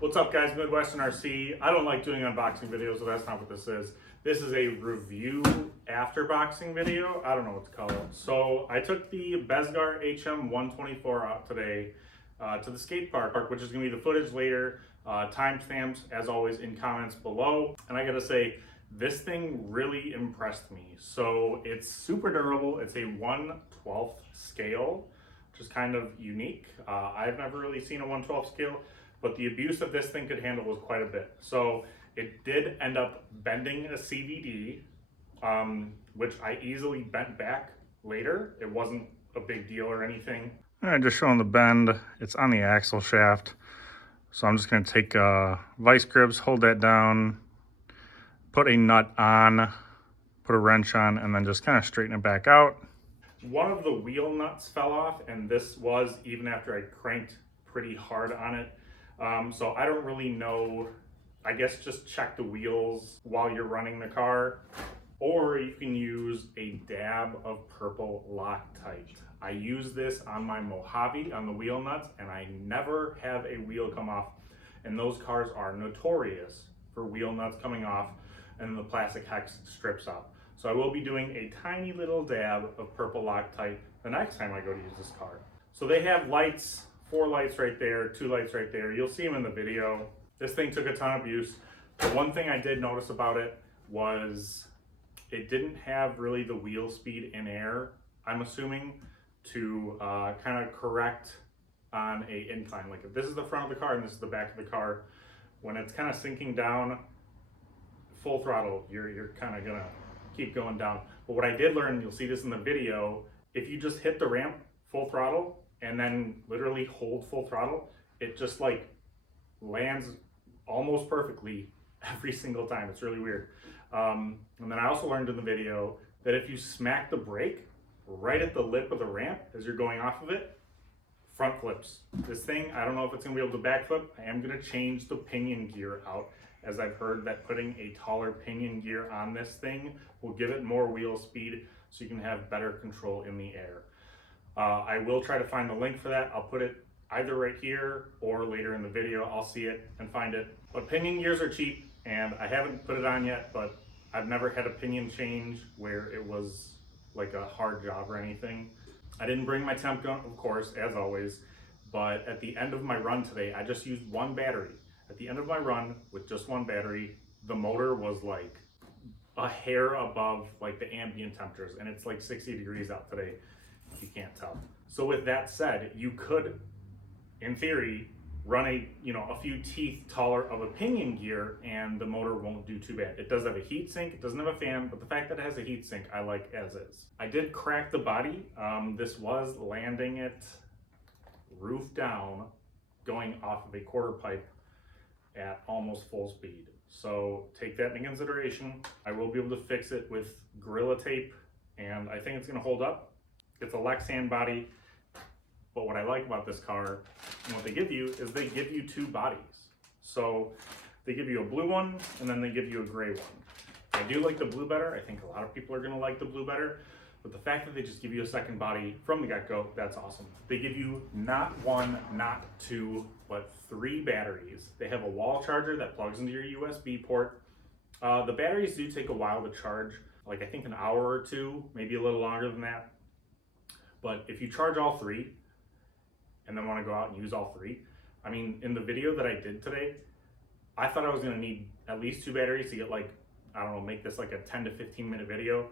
What's up guys, Midwestern RC. I don't like doing unboxing videos, so that's not what this is. This is a review after boxing video. I don't know what to call it. So I took the Bezgar HM124 out today to the skate park, which is gonna be the footage later. Timestamps, as always, in comments below. And I gotta say, this thing really impressed me. So it's super durable. It's a 1/12 scale, which is kind of unique. I've never really seen a 1/12 scale, but the abuse that this thing could handle was quite a bit. So it did end up bending a CVD, which I easily bent back later. It wasn't a big deal or anything. All right, just showing the bend. It's on the axle shaft. So I'm just gonna take vice grips, hold that down, put a nut on, put a wrench on, and then just kind of straighten it back out. One of the wheel nuts fell off, and this was even after I cranked pretty hard on it. So I don't really know. I guess just check the wheels while you're running the car, or you can use a dab of purple Loctite. I use this on my Mojave on the wheel nuts, and I never have a wheel come off. And those cars are notorious for wheel nuts coming off and the plastic hex strips out. So I will be doing a tiny little dab of purple Loctite the next time I go to use this car. So they have lights, 4 lights right there, 2 lights right there. You'll see them in the video. This thing took a ton of use. The one thing I did notice about it was it didn't have really the wheel speed in air, I'm assuming, to kind of correct on a incline. Like if this is the front of the car and this is the back of the car, when it's kind of sinking down, full throttle, you're kind of gonna keep going down. But what I did learn, you'll see this in the video, if you just hit the ramp full throttle and then literally hold full throttle, it just like lands almost perfectly every single time. It's really weird. And then I also learned in the video that if you smack the brake right at the lip of the ramp as you're going off of it, front flips. This thing, I don't know if it's gonna be able to backflip. I am gonna change the pinion gear out, as I've heard that putting a taller pinion gear on this thing will give it more wheel speed so you can have better control in the air. I will try to find the link for that. I'll put it either right here or later in the video. I'll see it and find it. But pinion gears are cheap, and I haven't put it on yet, but I've never had a pinion change where it was like a hard job or anything. I didn't bring my temp gun, of course, as always, but at the end of my run today, I just used 1 battery. At the end of my run with just 1 battery, the motor was like a hair above like the ambient temperatures, and it's like 60 degrees out today, if you can't tell. So with that said, you could, in theory, run a few teeth taller of a pinion gear and the motor won't do too bad. It does have a heat sink, it doesn't have a fan, but the fact that it has a heat sink, I like as is. I did crack the body. This was landing it roof down, going off of a quarter pipe at almost full speed. So take that into consideration. I will be able to fix it with Gorilla Tape, and I think it's gonna hold up. It's a Lexan body. But what I like about this car and what they give you is they give you 2 bodies. So they give you a blue one and then they give you a gray one. I do like the blue better. I think a lot of people are gonna like the blue better. But the fact that they just give you a second body from the get-go, that's awesome. They give you not 1, not 2, but 3 batteries. They have a wall charger that plugs into your USB port. The batteries do take a while to charge, like I think an hour or 2, maybe a little longer than that. But if you charge all 3, and then want to go out and use all 3. I mean, in the video that I did today, I thought I was going to need at least 2 batteries to get like, I don't know, make this like a 10 to 15 minute video.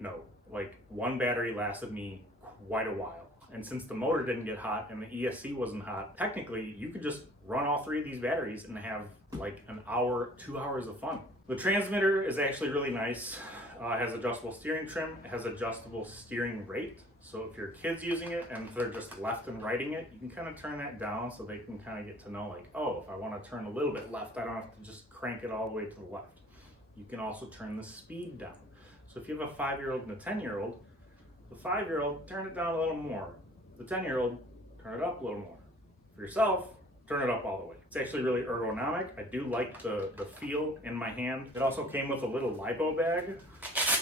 No, like 1 battery lasted me quite a while. And since the motor didn't get hot and the ESC wasn't hot, technically you could just run all 3 of these batteries and have like an hour, 2 hours of fun. The transmitter is actually really nice. It has adjustable steering trim. It has adjustable steering rate. So if your kid's using it and they're just left and righting it, you can kind of turn that down so they can kind of get to know like, oh, if I want to turn a little bit left, I don't have to just crank it all the way to the left. You can also turn the speed down. So if you have a 5-year-old and a 10-year-old, the 5-year-old, turn it down a little more. The 10-year-old, turn it up a little more. For yourself, turn it up all the way. It's actually really ergonomic. I do like the feel in my hand. It also came with a little lipo bag.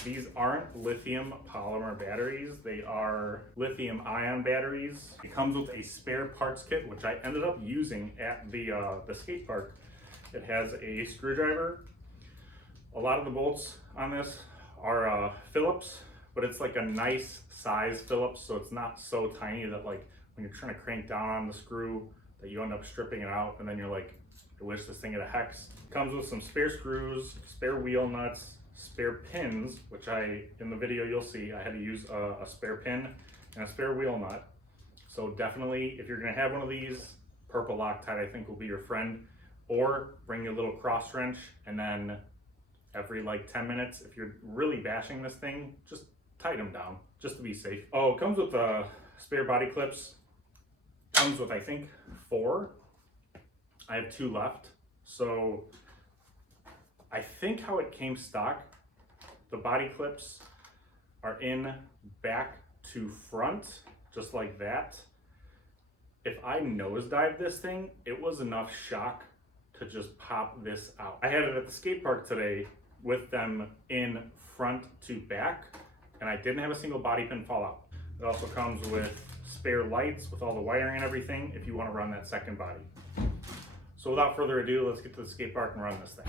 These aren't lithium polymer batteries. They are lithium ion batteries. It comes with a spare parts kit, which I ended up using at the skate park. It has a screwdriver. A lot of the bolts on this are Phillips, but it's like a nice size Phillips, so it's not so tiny that like when you're trying to crank down on the screw that you end up stripping it out and then you're like, I wish this thing had a hex. It comes with some spare screws, spare wheel nuts, spare pins, which in the video you'll see, I had to use a spare pin and a spare wheel nut. So definitely, if you're gonna have one of these, purple Loctite I think will be your friend, or bring your little cross wrench, and then every like 10 minutes, if you're really bashing this thing, just tighten them down, just to be safe. Oh, it comes with spare body clips. Comes with, I think, 4. I have 2 left. So I think how it came stock, the body clips are in back to front, just like that. If I nosedive this thing, it was enough shock to just pop this out. I had it at the skate park today with them in front to back, and I didn't have a single body pin fall out. It also comes with spare lights with all the wiring and everything if you want to run that second body. So without further ado, let's get to the skate park and run this thing.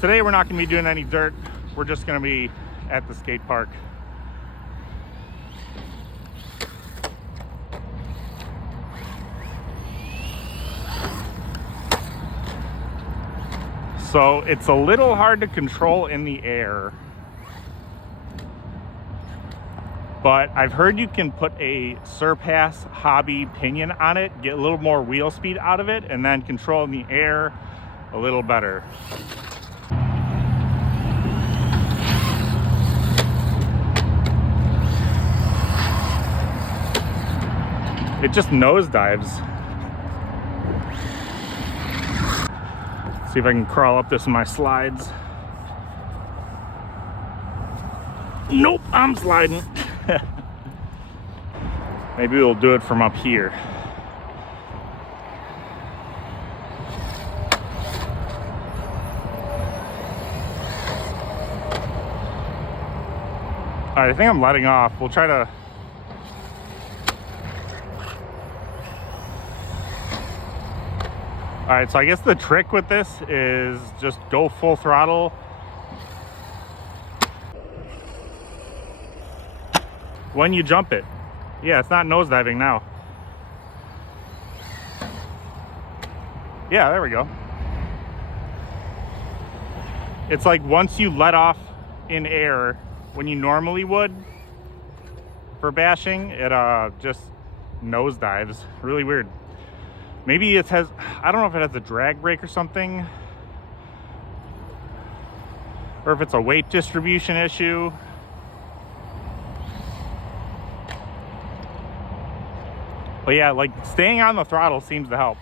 Today we're not going to be doing any dirt. We're just going to be at the skate park. So it's a little hard to control in the air, but I've heard you can put a Surpass Hobby pinion on it, get a little more wheel speed out of it, and then control in the air a little better. It just nosedives. See if I can crawl up this in my slides. Nope, I'm sliding. Maybe we'll do it from up here. All right, I think I'm letting off. We'll try to. All right, so I guess the trick with this is just go full throttle. When you jump it. Yeah, it's not nosediving now. Yeah, there we go. It's like once you let off in air, when you normally would for bashing, it just nosedives. Really weird. Maybe it has, I don't know if it has a drag brake or something, or if it's a weight distribution issue. But yeah, like staying on the throttle seems to help.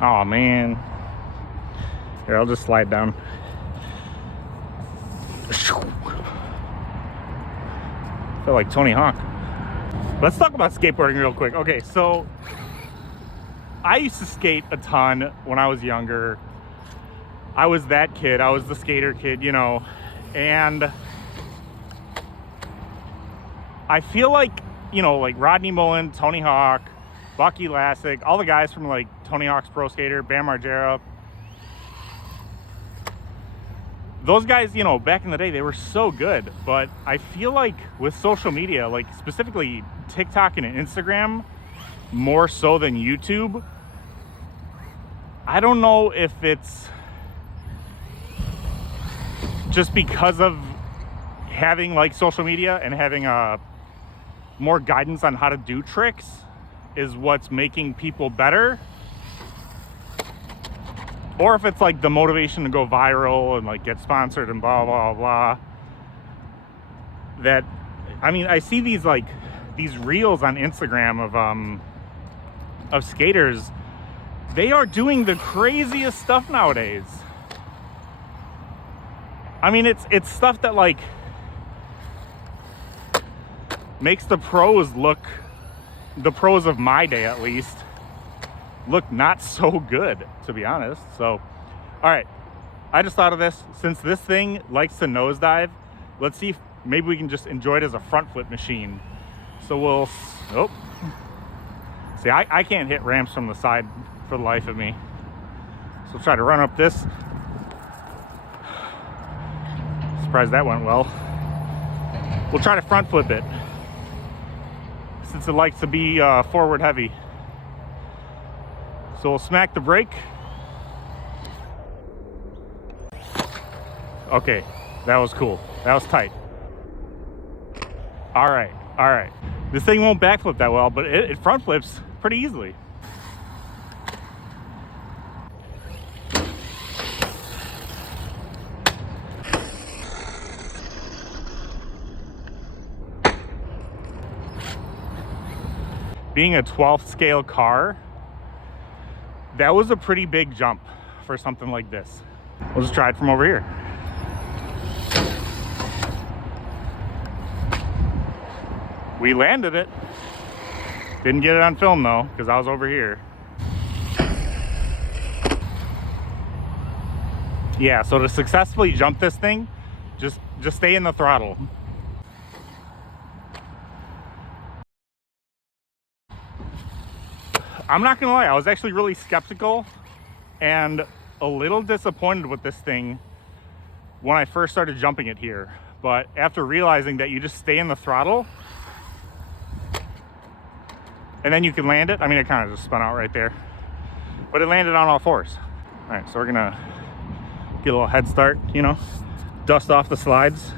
Oh man. Here, I'll just slide down. I feel like Tony Hawk. Let's talk about skateboarding real quick. Okay, so I used to skate a ton when I was younger. I was that kid. I was the skater kid, you know. And I feel like, you know, like Rodney Mullen, Tony Hawk, Bucky Lassick, all the guys from like Tony Hawk's Pro Skater, Bam Margera. Those guys, you know, back in the day, they were so good. But I feel like with social media, like specifically TikTok and Instagram, more so than YouTube, I don't know if it's just because of having like social media and having more guidance on how to do tricks is what's making people better, or if it's like the motivation to go viral and like get sponsored and blah blah blah. That, I mean, I see these like these reels on Instagram of skaters. They are doing the craziest stuff nowadays. I mean, it's stuff that like makes the pros look the pros of my day at least look not so good, to be honest. So, all right, I just thought of this. Since this thing likes to nosedive, let's see if maybe we can just enjoy it as a front flip machine. So we'll, oh, see, I can't hit ramps from the side for the life of me. So try to run up this. Surprised that went well. We'll try to front flip it, since it likes to be forward heavy. So we'll smack the brake. Okay, that was cool. That was tight. All right, all right. This thing won't backflip that well, but it front flips pretty easily. Being a 12th scale car, that was a pretty big jump for something like this. We'll just try it from over here. We landed it. Didn't get it on film though, because I was over here. Yeah, so to successfully jump this thing, just stay in the throttle. I'm not gonna lie, I was actually really skeptical and a little disappointed with this thing when I first started jumping it here. But after realizing that you just stay in the throttle and then you can land it, I mean, it kind of just spun out right there, but it landed on all fours. All right, so we're gonna get a little head start, you know, dust off the slides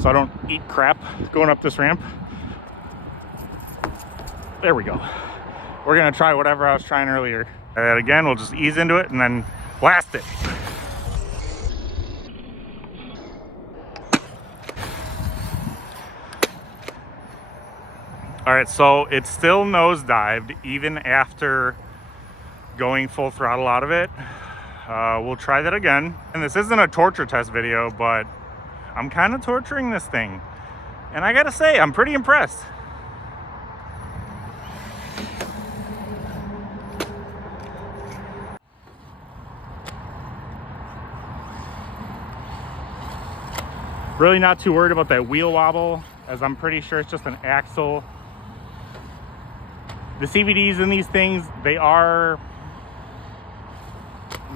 so I don't eat crap going up this ramp. There we go. We're gonna try whatever I was trying earlier. And again, we'll just ease into it and then blast it. All right, so it's still nosedived even after going full throttle out of it. We'll try that again. And this isn't a torture test video, but I'm kind of torturing this thing. And I gotta say, I'm pretty impressed. Really not too worried about that wheel wobble, as I'm pretty sure it's just an axle. The CVDs in these things, they're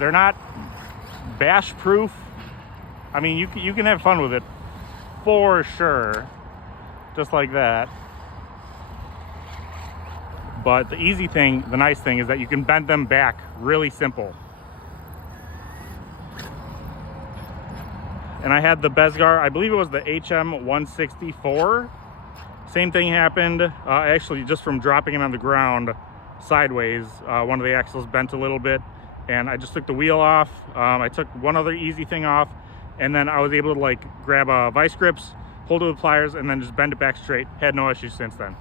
not bash proof. I mean, you can have fun with it for sure, just like that. But the nice thing is that you can bend them back really simple. And I had the Bezgar, I believe it was the HM124. Same thing happened, actually just from dropping it on the ground sideways. One of the axles bent a little bit and I just took the wheel off. I took one other easy thing off, and then I was able to like grab vice grips, hold it with pliers, and then just bend it back straight. Had no issues since then.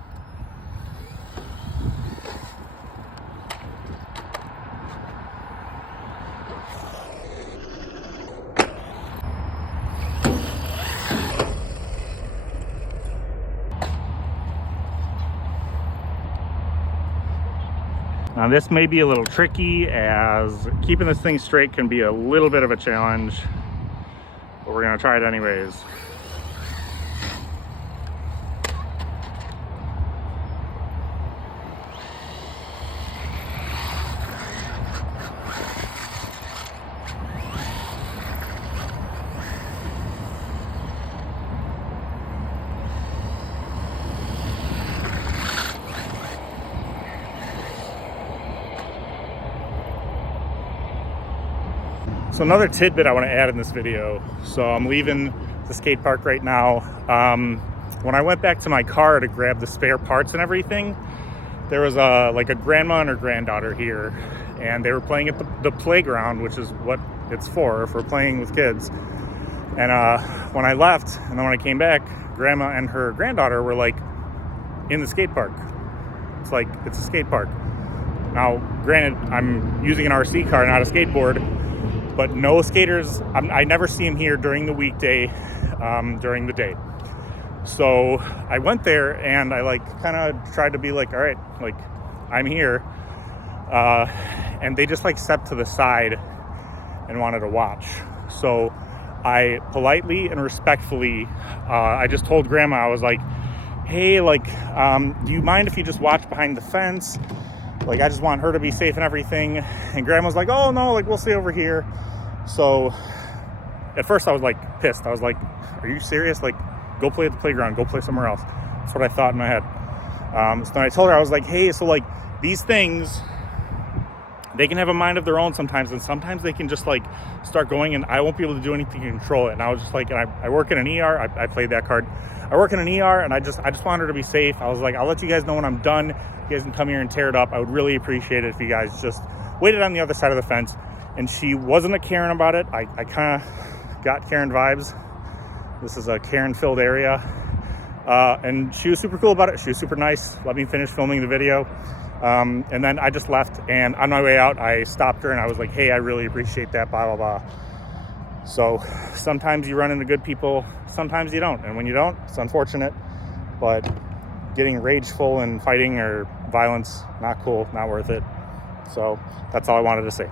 Now this may be a little tricky, as keeping this thing straight can be a little bit of a challenge, but we're gonna try it anyways. So another tidbit I want to add in this video. So I'm leaving the skate park right now. When I went back to my car to grab the spare parts and everything, there was like a grandma and her granddaughter here, and they were playing at the playground, which is what it's for playing with kids. And when I left and then when I came back, grandma and her granddaughter were like in the skate park. It's like, it's a skate park. Now, granted, I'm using an RC car, not a skateboard, but no skaters. I never see them here during the weekday, during the day. So I went there and I like kind of tried to be like, all right, like I'm here. And they just like stepped to the side and wanted to watch. So I politely and respectfully, I just told Grandma, I was like, hey, like, do you mind if you just watch behind the fence? Like, I just want her to be safe and everything. And Grandma was like, oh no, like we'll stay over here. So at first I was like pissed. I was like, are you serious? Like, go play at the playground, go play somewhere else. That's what I thought in my head. So then I told her, I was like, hey, so like these things, they can have a mind of their own sometimes, and sometimes they can just like start going and I won't be able to do anything to control it. And I was just like, and I work in an ER, I played that card. I work in an ER and I just want her to be safe. I was like, I'll let you guys know when I'm done. You guys can come here and tear it up. I would really appreciate it if you guys just waited on the other side of the fence. And she wasn't a Karen about it. I kind of got Karen vibes. This is a Karen-filled area. And she was super cool about it. She was super nice. Let me finish filming the video. And then I just left, and on my way out, I stopped her and I was like, hey, I really appreciate that, blah, blah, blah. So sometimes you run into good people, sometimes you don't. And when you don't, it's unfortunate, but getting rageful and fighting or violence, not cool, not worth it. So that's all I wanted to say.